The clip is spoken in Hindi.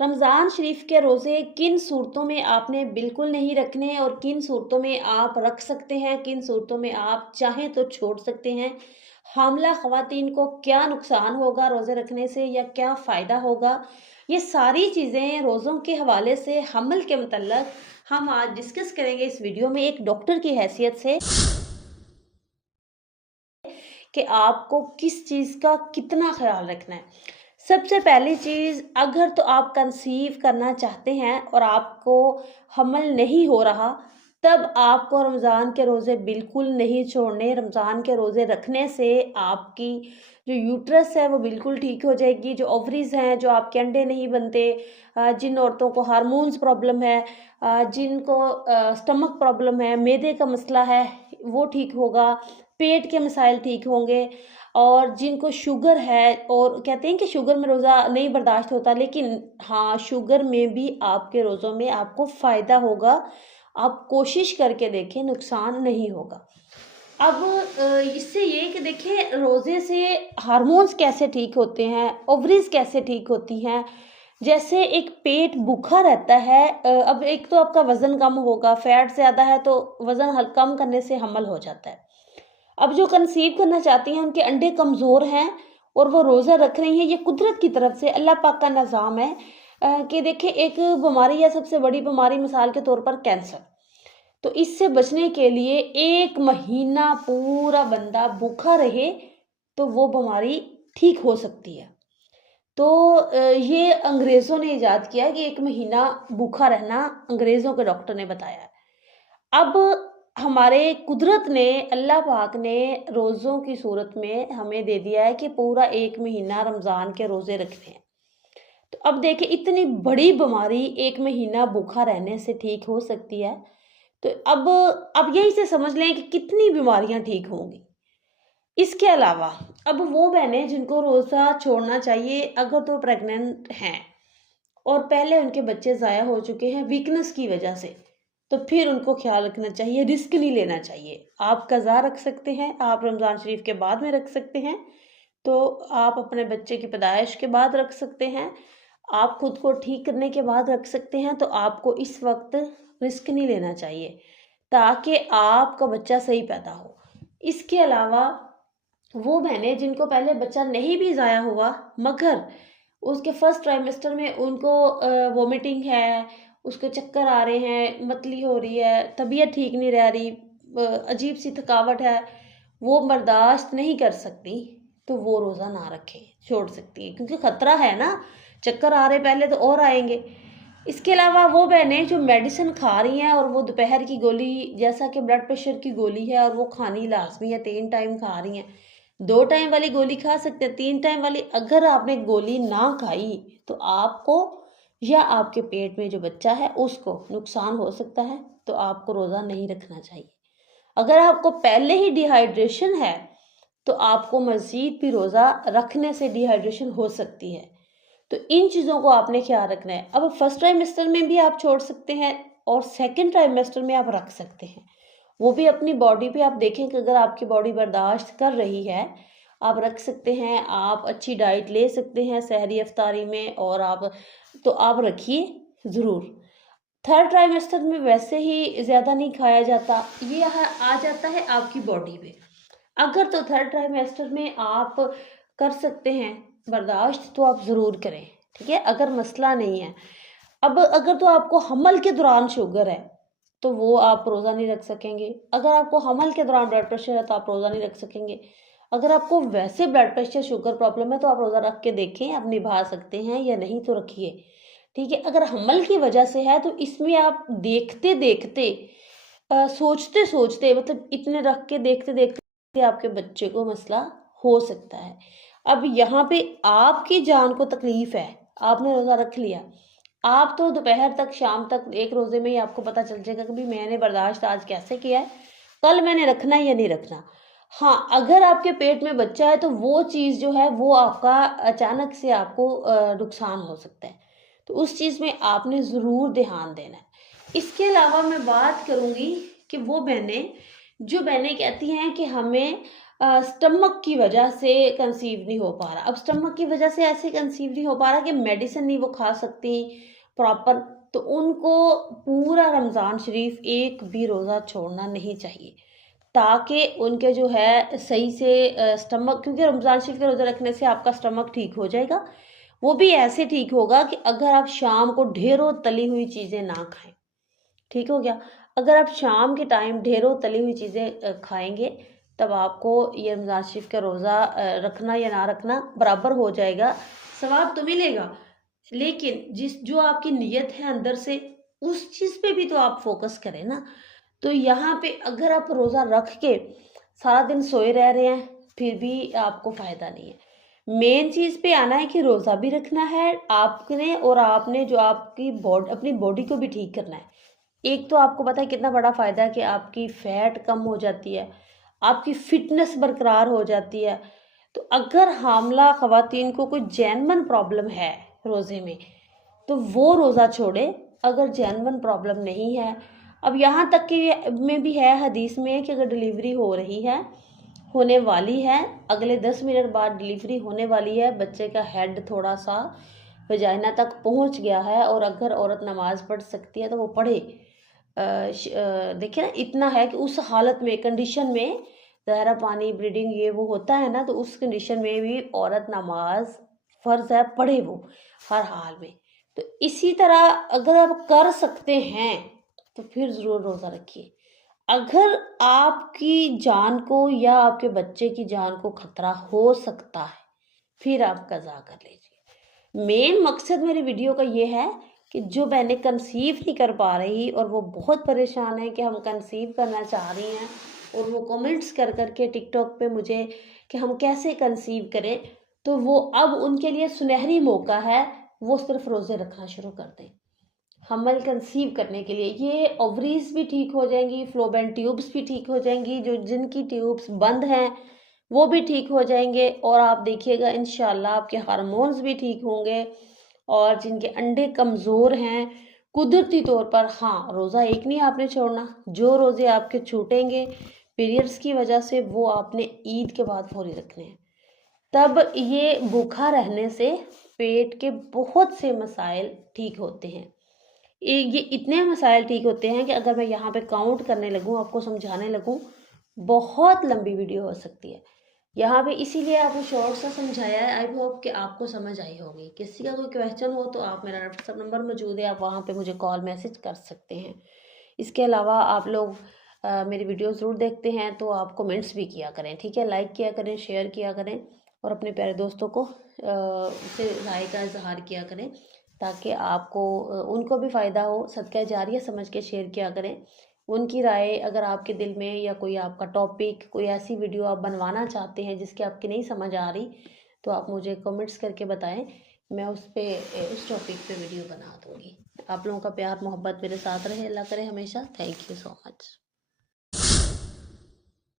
रमज़ान शरीफ के रोज़े किन सूरतों में आपने बिल्कुल नहीं रखने और किन सूरतों में आप रख सकते हैं, किन सूरतों में आप चाहें तो छोड़ सकते हैं। हामिला ख़वातीन को क्या नुकसान होगा रोज़े रखने से या क्या फ़ायदा होगा? ये सारी चीज़ें रोज़ों के हवाले से हमल के मतलब हम आज डिस्कस करेंगे इस वीडियो में एक डॉक्टर की हैसियत से कि आपको किस चीज़ का कितना ख़्याल रखना है। सबसे पहली चीज़, अगर तो आप कंसीव करना चाहते हैं और आपको हमल नहीं हो रहा, तब आपको रमज़ान के रोज़े बिल्कुल नहीं छोड़ने। रमज़ान के रोज़े रखने से आपकी जो यूट्रस है वो बिल्कुल ठीक हो जाएगी। जो ओवरीज़ हैं, जो आपके अंडे नहीं बनते, जिन औरतों को हार्मोन्स प्रॉब्लम है, जिनको स्टमक प्रॉब्लम है, मैदे का मसला है, वो ठीक होगा। पेट के मसाइल ठीक होंगे। और जिनको शुगर है, और कहते हैं कि शुगर में रोज़ा नहीं बर्दाश्त होता, लेकिन हाँ, शुगर में भी आपके रोज़ों में आपको फ़ायदा होगा। आप कोशिश करके देखें, नुकसान नहीं होगा। अब इससे ये कि देखिए रोज़े से हार्मोन्स कैसे ठीक होते हैं, ओवरीज़ कैसे ठीक होती हैं। जैसे एक पेट भूखा रहता है, अब एक तो आपका वज़न कम होगा, फैट ज़्यादा है तो वज़न कम करने से हमल हो जाता है। अब जो कंसीव करना चाहती हैं उनके अंडे कमज़ोर हैं और वो रोज़ा रख रही हैं, ये कुदरत की तरफ से अल्लाह पाक का निज़ाम है। कि देखिए एक बीमारी है, सबसे बड़ी बीमारी मिसाल के तौर पर कैंसर। तो इससे बचने के लिए 1 महीना पूरा बंदा भूखा रहे तो वो बीमारी ठीक हो सकती है। तो ये अंग्रेज़ों ने इजाद किया है कि 1 महीना भूखा रहना, अंग्रेज़ों के डॉक्टर ने बताया है। अब हमारे कुदरत ने, अल्लाह पाक ने रोज़ों की सूरत में हमें दे दिया है कि पूरा 1 महीना रमज़ान के रोज़े रखने हैं। तो अब देखिए इतनी बड़ी बीमारी 1 महीना भूखा रहने से ठीक हो सकती है। तो अब यहीं से समझ लें कि कितनी बीमारियाँ ठीक होंगी। इसके अलावा अब वो बहनें जिनको रोज़ा छोड़ना चाहिए, अगर तो प्रेग्नेंट हैं और पहले उनके बच्चे ज़ाया हो चुके हैं वीकनेस की वजह से, तो फिर उनको ख़्याल रखना चाहिए, रिस्क नहीं लेना चाहिए। आप कज़ा रख सकते हैं, आप रमज़ान शरीफ के बाद में रख सकते हैं, तो आप अपने बच्चे की पैदाइश के बाद रख सकते हैं, आप खुद को ठीक करने के बाद रख सकते हैं। तो आपको इस वक़्त रिस्क नहीं लेना चाहिए ताकि आपका बच्चा सही पैदा हो। इसके अलावा वो बहनें जिनको पहले बच्चा नहीं भी ज़ाया हुआ मगर उसके फर्स्ट ट्राइमेस्टर में उनको वॉमिटिंग है, उसको चक्कर आ रहे हैं, मतली हो रही है, तबीयत ठीक नहीं रह रही, अजीब सी थकावट है, वो बर्दाश्त नहीं कर सकती, तो वो रोज़ा ना रखें, छोड़ सकती है क्योंकि ख़तरा है ना, चक्कर आ रहे पहले तो और आएंगे। इसके अलावा वो बहनें जो मेडिसिन खा रही हैं और वो दोपहर की गोली, जैसा कि ब्लड प्रेशर की गोली है और वो खानी लाजमी है, 3 टाइम खा रही हैं, 2 टाइम वाली गोली खा सकते हैं, 3 टाइम वाली अगर आपने गोली ना खाई तो आपको या आपके पेट में जो बच्चा है उसको नुकसान हो सकता है, तो आपको रोज़ा नहीं रखना चाहिए। अगर आपको पहले ही डिहाइड्रेशन है तो आपको मज़ीद भी रोज़ा रखने से डिहाइड्रेशन हो सकती है। तो इन चीज़ों को आपने ख्याल रखना है। अब फर्स्ट ट्राइमेस्टर में भी आप छोड़ सकते हैं और सेकंड ट्राइमेस्टर में आप रख सकते हैं। वो भी अपनी बॉडी पे आप देखें कि अगर आपकी बॉडी बर्दाश्त कर रही है, आप रख सकते हैं। आप अच्छी डाइट ले सकते हैं सहरी इफ्तारी में, और आप रखिए ज़रूर। थर्ड ट्राइमेस्टर में वैसे ही ज़्यादा नहीं खाया जाता, ये आ जाता है आपकी बॉडी पे। अगर तो थर्ड ट्राइमेस्टर में आप कर सकते हैं बर्दाश्त तो आप ज़रूर करें, ठीक है, अगर मसला नहीं है। अब अगर तो आपको हमल के दौरान शुगर है तो वो आप रोज़ा नहीं रख सकेंगे। अगर आपको हमल के दौरान ब्लड प्रेशर है तो आप रोज़ा नहीं रख सकेंगे। अगर आपको वैसे ब्लड प्रेशर शुगर प्रॉब्लम है तो आप रोज़ा रख के देखें, आप निभा सकते हैं या नहीं तो रखिए, ठीक है। अगर हमल की वजह से है तो इसमें आप देखते देखते सोचते सोचते, मतलब इतने रख के देखते देखते आपके बच्चे को मसला हो सकता है। अब यहाँ पे आपकी जान को तकलीफ है, आपने रोज़ा रख लिया, आप तो दोपहर तक शाम तक एक रोज़े में ही आपको पता चल जाएगा कि भाई मैंने बर्दाश्त आज कैसे किया है, कल मैंने रखना है या नहीं रखना। हाँ, अगर आपके पेट में बच्चा है तो वो चीज़ जो है वो आपका अचानक से आपको नुकसान हो सकता है, तो उस चीज़ में आपने ज़रूर ध्यान देना है। इसके अलावा मैं बात करूँगी कि वो बहनें जो बहनें कहती हैं कि हमें स्टमक की वजह से कंसीव नहीं हो पा रहा। अब स्टमक की वजह से ऐसे कंसीव नहीं हो पा रहा कि मेडिसिन नहीं वो खा सकती प्रॉपर, तो उनको पूरा रमज़ान शरीफ एक भी रोज़ा छोड़ना नहीं चाहिए, ताकि उनके जो है सही से स्टमक, क्योंकि रमज़ान शरीफ के रोज़ा रखने से आपका स्टमक ठीक हो जाएगा। वो भी ऐसे ठीक होगा कि अगर आप शाम को ढेरों तली हुई चीज़ें ना खाएं, ठीक हो गया। अगर आप शाम के टाइम ढेरों तली हुई चीज़ें खाएंगे, तब आपको ये रमज़ान शरीफ का रोज़ा रखना या ना रखना बराबर हो जाएगा, सवाब तो मिलेगा। लेकिन जो आपकी नीयत है अंदर से, उस चीज़ पे भी तो आप फोकस करें ना। तो यहाँ पे अगर आप रोज़ा रख के सारा दिन सोए रह रहे हैं, फिर भी आपको फ़ायदा नहीं है। मेन चीज़ पे आना है कि रोज़ा भी रखना है आपने, और आपने जो आपकी अपनी बॉडी को भी ठीक करना है। एक तो आपको पता है कितना बड़ा फ़ायदा है कि आपकी फ़ैट कम हो जाती है, आपकी फ़िटनेस बरकरार हो जाती है। तो अगर हामला ख़वातीन को कोई जेन्युइन प्रॉब्लम है रोज़े में, तो वो रोज़ा छोड़े। अगर जेन्युइन प्रॉब्लम नहीं है, अब यहाँ तक कि में भी है हदीस में कि अगर डिलीवरी हो रही है, होने वाली है, अगले 10 मिनट बाद डिलीवरी होने वाली है, बच्चे का हेड थोड़ा सा वजाइना तक पहुँच गया है, और अगर औरत नमाज़ पढ़ सकती है तो वो पढ़े। देखिए ना, इतना है कि उस हालत में, कंडीशन में, ज़हरा पानी ब्लीडिंग ये वो होता है ना, तो उस कंडीशन में भी औरत नमाज फ़र्ज़ है पढ़े वो हर हाल में। तो इसी तरह अगर आप कर सकते हैं तो फिर ज़रूर रोज़ा रखिए। अगर आपकी जान को या आपके बच्चे की जान को खतरा हो सकता है, फिर आप कज़ा कर लीजिए। मेन मकसद मेरे वीडियो का ये है कि जो बहनें कंसीव नहीं कर पा रही और वो बहुत परेशान है कि हम कंसीव करना चाह रही हैं, और वो कमेंट्स कर कर के टिकटॉक पे मुझे कि हम कैसे कंसीव करें, तो वो अब उनके लिए सुनहरी मौका है, वो सिर्फ रोज़े रखना शुरू कर दें हमल कंसीव करने के लिए। ये ओवरीज भी ठीक हो जाएंगी, फ्लोबेन ट्यूब्स भी ठीक हो जाएंगी, जो जिनकी ट्यूब्स बंद हैं वो भी ठीक हो जाएंगे, और आप देखिएगा इंशाल्लाह आपके हार्मोन्स भी ठीक होंगे। और जिनके अंडे कमज़ोर हैं कुदरती तौर पर, हाँ रोज़ा एक नहीं आपने छोड़ना, जो रोज़े आपके छूटेंगे पीरियड्स की वजह से वो आपने ईद के बाद फौरी रखने हैं। तब ये भूखा रहने से पेट के बहुत से मसाइल ठीक होते हैं। ये इतने मसाइल ठीक होते हैं कि अगर मैं यहाँ पे काउंट करने लगूँ, आपको समझाने लगूँ, बहुत लंबी वीडियो हो सकती है। यहाँ पे इसीलिए आपको शॉर्ट सा समझाया है। आई होप कि आपको समझ आई होगी। किसी का कोई क्वेश्चन हो तो आप, मेरा व्हाट्सएप नंबर मौजूद है, आप वहाँ पे मुझे कॉल मैसेज कर सकते हैं। इसके अलावा आप लोग मेरी वीडियो ज़रूर देखते हैं तो आप कमेंट्स भी किया करें, ठीक है, लाइक किया करें, शेयर किया करें, और अपने प्यारे दोस्तों को उससे राय का इजहार किया करें, ताकि आपको उनको भी फ़ायदा हो। सदका जारिया समझ के शेयर किया करें। उनकी राय अगर आपके दिल में, या कोई आपका टॉपिक, कोई ऐसी वीडियो आप बनवाना चाहते हैं जिसकी आपकी नहीं समझ आ रही, तो आप मुझे कमेंट्स करके बताएं, मैं उस टॉपिक पे वीडियो बना दूँगी। आप लोगों का प्यार मोहब्बत मेरे साथ रहे, अल्लाह करे हमेशा। Thank you so much.